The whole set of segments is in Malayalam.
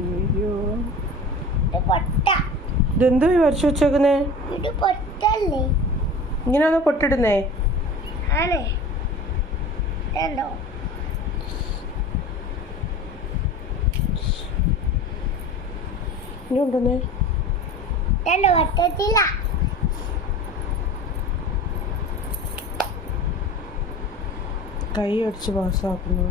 അയ്യോ ഇതെന്ത് വരച്ചു വെച്ചേക്കുന്നേ? ഇങ്ങനെയാണോ പൊട്ടിടുന്നേ? ഇനി ഉണ്ടെന്നേ കൈ അടിച്ച് പാസ്സാക്കുന്നു.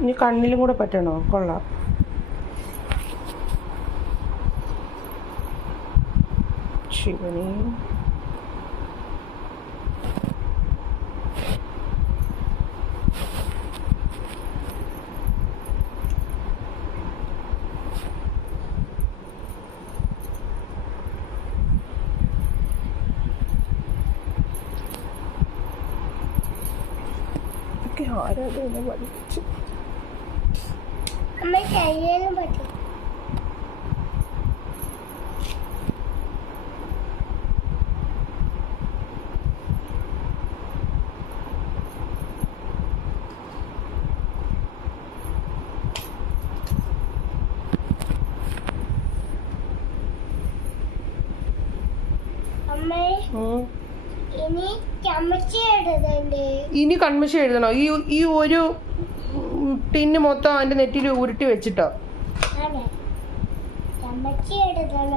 ഇനി കണ്ണിലും കൂടെ പറ്റണോ? കൊള്ളാം. ശിവനെ ആരാധന പഠിച്ചു. ഇനി കൺമശി എഴുതണോ? ഈ ഒരു ടിന്ന് മൊത്തം അതിന്റെ നെറ്റിയിൽ ഉരുട്ടി വെച്ചിട്ടോ?